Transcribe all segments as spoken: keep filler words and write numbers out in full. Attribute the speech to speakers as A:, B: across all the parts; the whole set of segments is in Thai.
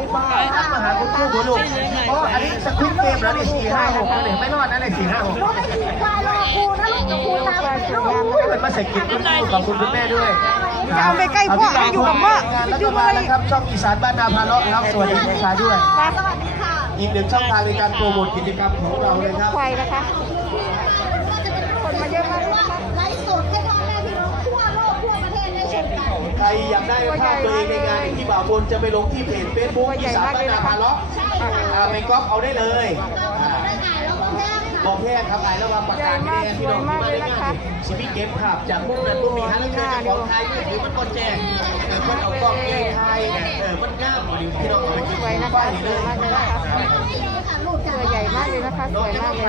A: มาหาคุณครูคุณลูกโอ้อันนี้สควิตเกมแล้วนี่สี่ห้าหกเลยไม่รอดนะเลยสี่ห้าหก
B: ลูกไม่ขี่ควายรอครูนะลูกกับครูตามไปลูก
A: อุ้ยมันมาใส่กินคุณครูกับคุณคุณแม่ด้วย
C: จะเอาไปใกล้พ่ออยู่กับพ่อ
A: แล้ว
C: อยู่
A: ก็
C: เล
A: มาย แล้วครับช่องอีสานบ้านนาพาเลาะครับสวัสดีคุณชายด้วย
B: สวัสดีค่ะ
A: อีกหนึ่งช่องทางในการโปรโมทกิจกรรมของเราเลยครับ
C: ควายนะคะคนมาเยอะมากเลยนะคะ
B: ไลฟ์สดให้พ่อแม่พี่น้องทั่วโลกทั่วประเทศได้ชมกัน
A: ใครอยากได้ภาพตัวเองในงานที่บ่าวบนจะไปลงที่เพจเฟซบุ๊กอีสานบ้านนาพาเลาะไปก๊อปเอาได้เลยบอกแพทย์ครับไอ้แล้วว่าประกาศแน่พี่น้องที่มาได้งานชีวิตเก็บภาพจากพวกนั้นพวกมีฮะแล้วเจอจากของไทยก็คือมันก็แจ้งแต่คนเอากล้องเองไทยเออมันง่ามอยู่พี่น้องเอาไปกิน
C: สวยนะคะสวยมากเลยนะคะตัวใหญ่มากเลยนะคะสวยมากเลย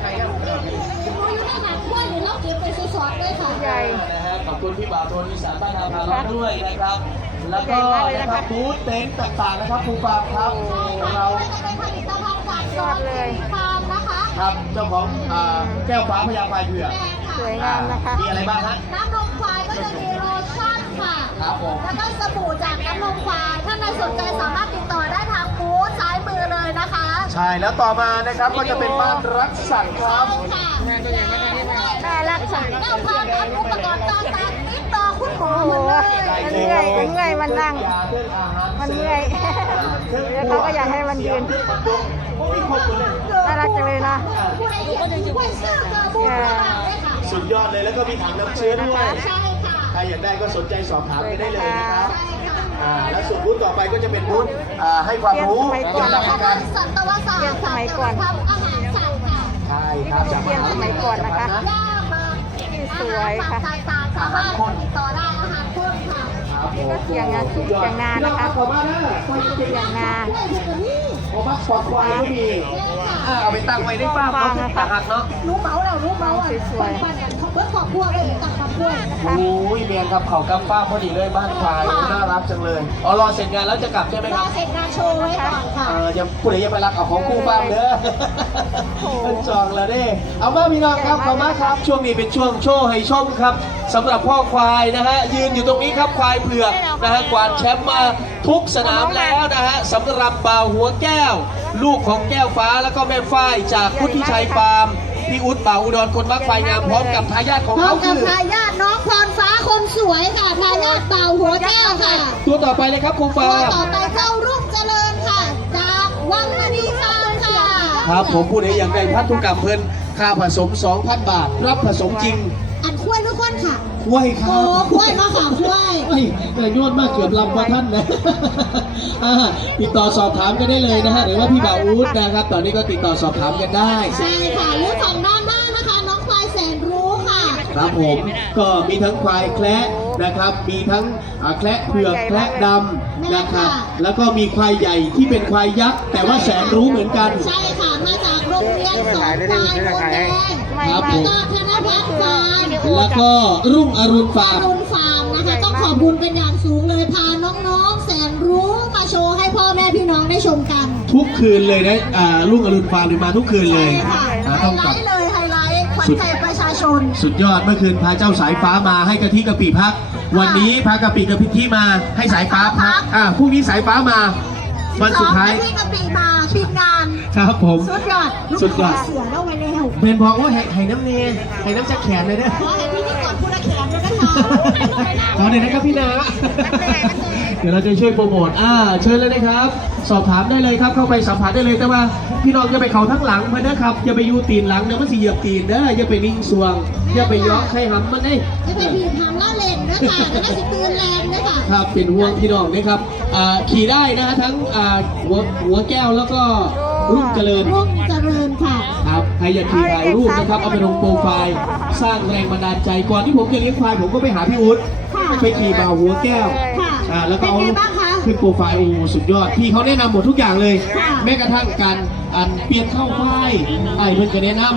C: ใหญ่
A: ขอบคุณพี่บ่าวโทนอีสานบ้านนาพาเลาะด้วยนะครับแล้วก็นะครับบูธเต็นท์ต่างๆนะครับครูปาครับของเรา
C: ยอดเลย
A: ครับเจ้าของแก้วฟ้าพญาควายเผือก
C: สวยงามนะคะ
A: มีอะไรบ้างฮะ
B: น้ำนมควายก็จะมีโลชั่นค่ะ
A: ครับผม
B: แล้วก็สบู่จากน้ำนมควาย ถ้าใครสนใจสามารถติดต่อได้ทางบูธซ้ายมือเลยนะคะ
A: ใช่แล้วต่อมานะครับก็จะเป็นบ้านรักสัตว์ครับ
B: ค่ะ
C: น่ารักจัง
B: เจ้าภาพรับอุปกรณ์การตัดติดต่อคุณหมอ
C: โอ้โห
B: เลย
C: มันเหนื่อยมันเหนื่อยมันนั่ง มันเหนื่อย แล้วเขาก็อยากให้มันยืน น่ารักจังเลยนะ
B: ผู้ใดเขียนผู้เสื้อเกอร์บูธค่ะได้ค่ะ
A: สุดยอดเลยแล้วก็มีถังน้ำเชื้อด้วย
B: ใช่ค่ะ
A: ใครอยากได้ก็สนใจสอบถามกันได้เลยนะครับ
B: ใช่ค่ะ
A: อ่าและส่วนบูธต่อไปก็จะเป็นบูธอ่าให้ความรู้
C: เรียนสมัยก่อน
A: เกี่ยวกับการ
B: สัตวศาสตร์
C: เรียนสมัยก่อน
B: ทำอาหารสัตว์ค่ะ
A: ใช่ครับจาก
C: เรียนสมัยก่อนนะคะ
B: ย่ามา
C: สวยค่ะ
B: อาหารสัตว์ต่างๆสามารถติดต่อได้อาหารข้นค่ะ
A: ครับผม
C: เสียงงานเสียงงานนะคะ
A: ขอบคุณนะ
C: เสียงงาน
A: ผมว่าควายควายก็มีอ่าเอาไปตั้งไว้ในฟาร์มเขาต่างหากเนาะ
B: รู้เมาแล้วรู้เมาอ่ะ
C: สวยๆ
B: ปั่นกันเพื่อขอบครัวเลยตักขอบครัว
A: โอ้ยเมียนครับเขากำฟ้าพอดีเลยบ้านควายน่ารักจังเลยอ๋อรอเสร็จงานแล้วจะกลับใช่ไหม
B: ร
A: ค
B: อ
A: รับ
B: เสร็จงานโชว์ไว้ก่อนค่ะ
A: เอออย่าผู้ใดอย่าไปรักเอาของคู่ฟ้าเด้อมันจองแล้วเด้เอามาพี่น้องครับขอบมาครับช่วงนี้เป็นช่วงโชว์ให้ชมครับสำหรับพ่อควายนะฮะยืนอยู่ตรงนี้ครับควายเผือกนะฮะกวาดแชมป์มาทุกสนามแล้วนะฮะสำหรับบ่าวหัวแก้ว ลูกของแก้วฟ้าแล้วก็แม่ฝ้ายจากพุทธิชัยฟาร์มพี่อุ๊ดบ่าวอุดรคนมักไฟงามพร้อมกับทายาทของ
B: พร้อ
A: เขา
B: มกั
A: คื
B: บ
A: อ
B: ทายาทน้องพรฟ้าคนสวยค่ะทายาทเป่าหัวแก้วค่ะ
A: ตัวต่อไปเลยครับครู
B: ตั
A: ฟ้า
B: วต่อไปเข้ารุ่งเจริญค่ะ จากวังมณีฟาร์มค่ะ
A: ครับผมพูดได้อย่างไรพันธุกรรมเพิ่นค่าผสม สองพัน บาท รับผสมจริง
B: อันคุ้ยทุกคนค่ะ
A: คุ้ยครั
B: โอ้
A: บ
B: คุ้ยมาค่ะคุ้ย
A: ไอ้แต่ยอดมากเกือบลำกว่าท่านนะ อ่าติดต่อสอบถามกันได้เลยนะฮะหรือว่าพี่บ่าวอู๊ดนะครับ ตอนนี้ก็ติดต่อสอบถามกันได้
B: ใช่ค่ะหรือฝั่งด้านหน้านะคะ น้องควายแสนรู้ค่ะ
A: ครับผมก็มีทั้งควายแคระนะครับ มีทั้งอ่าแคระเผือกแคระดำนะครับ แล้วก็มีควายใหญ่ที่เป็นควายยักษ์แต่ว่าแสนรู้เหมือนกัน
B: ใช่ค่ะ มาจากโรงเรียนสอนควายโบแดง
A: ครับผม
B: แล้วก็ธนพัฒน์ฟาร์ม
A: แล้วก็รุ่งอรุณฟาร์ม
B: อรุณฟาร์มนะคะ ต้องขอบคุณเป็นอย่างสูงเลยพาน้องๆ แสนรู้มาโชว์ให้พ่อแม่พี่น้องได้ชมกัน
A: ทุกคืนเลยนะอ่ารุ่งอรุณฟาร์มมาทุกคืนเลย
B: ใช่ค่ะ
A: อ่า
B: ไฮ
A: ต้อง
B: ไล
A: กลับ
B: ท์เลยไฮไลท์คนไทยประชาชน
A: สุดยอดเมื่อคืนพาเจ้าสายฟ้ามาให้กะทิกะปิพัก วันนี้พากะปิกะพิที่มาให้สายฟ้าพักอ่าพรุ่งนี้สายฟ้ามาวันสุดท้าย
B: สองที่กะปิมาทีมงาน
A: ครับผม
B: สุดยอดลูก
A: สุดยอด
B: เสือแล้วไว้แล้ว
A: เป็นบอกว่าไห้น้ำเนยไห้น้ำจักแขนเลยเด้อ
B: ขอให้พี่นี่ก่อนพูดละแขนด้วยนะคะ
A: ขอหน่อยนะครับพี่นาเดี๋ยวเราจะช่วยโปรโมทอ่าเชิญเลยนะครับ สอบถามได้เลยครับเข้าไปสัมผัสได้เลยแต่ว่าพี่น้องอย่าไปเขาทั้งหลังมานะครับอย่าไปยูตีนหลังเดี๋ยวมันสิเหยียบตีนเด้ออย่าไปนิ่งสวงอย่าไปย้อใครหำมันได้
B: จะไปบีบทำล่าเลนด้วยค่ะแล้วก็สิตืนแรงด้วยค่ะ
A: ครับเป็นห่วงพี่น้องนะครับอ่าขี่ได้นะฮะทั้งอ่าหัวหัวแก้วแล้วก็รุ่งเจริญ
B: รุ่งเจริญค่ะ
A: ครับใครอยากขี่ถ่ายรูปนะครับเอาไปลงโปรไฟล์สร้างแรงบันดาลใจก่อนที่ผมจะเลี้ยงควายผมก็ไปหาพี่อุ๊ด
B: ค่ะ
A: ไปขี่บ่าวหัวแก้ว
B: ค่ะ
A: อ่าแล้วก็
B: เป็น
A: เอา
B: ไงบ้างคะ
A: ขึ้นโปรไฟล์โอ้โหสุดยอดพี่เขาแนะนำหมดทุกอย่างเลย
B: ค่ะ
A: แม้กระทั่งการอันเปลี่ยนเข้าป้ายไอ้เพื่อนก็แนะนำ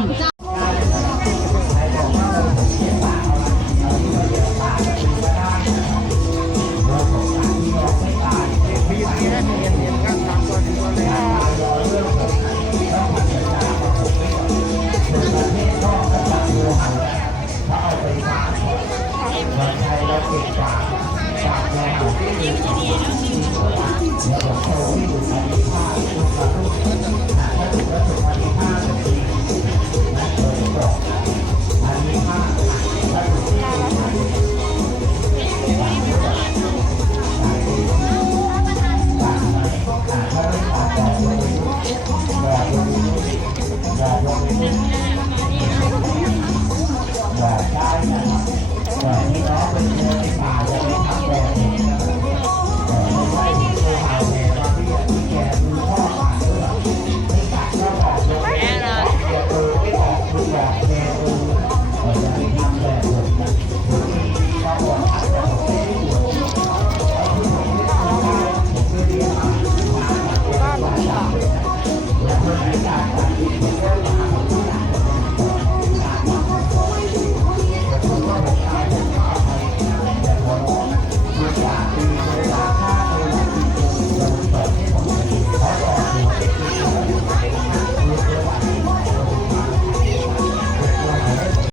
C: เ
D: แบบได้นะ